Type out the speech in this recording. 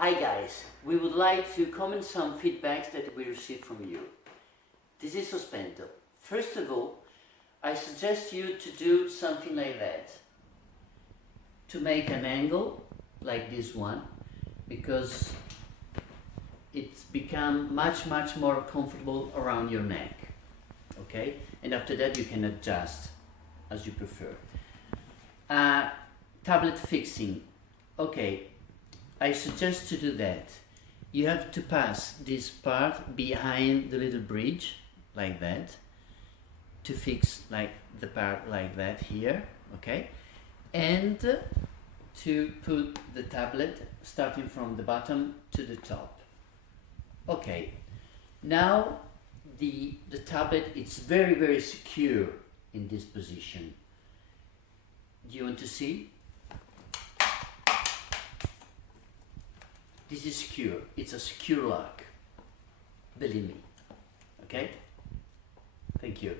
Hi guys, we would like to comment some feedbacks that we received from you. This is Sospendo. First of all, I suggest you to do something like that. To make an angle like this one, because it's become much more comfortable around your neck. Okay? And after that you can adjust as you prefer. Tablet fixing. Okay, I suggest to do that. You have to pass this part behind the little bridge, like that, to fix like the part like that here, okay? And to put the tablet starting from the bottom to the top. Okay, now the tablet is very secure in this position. Do you want to see? This is secure. It's a secure lock. Believe me. Okay? Thank you.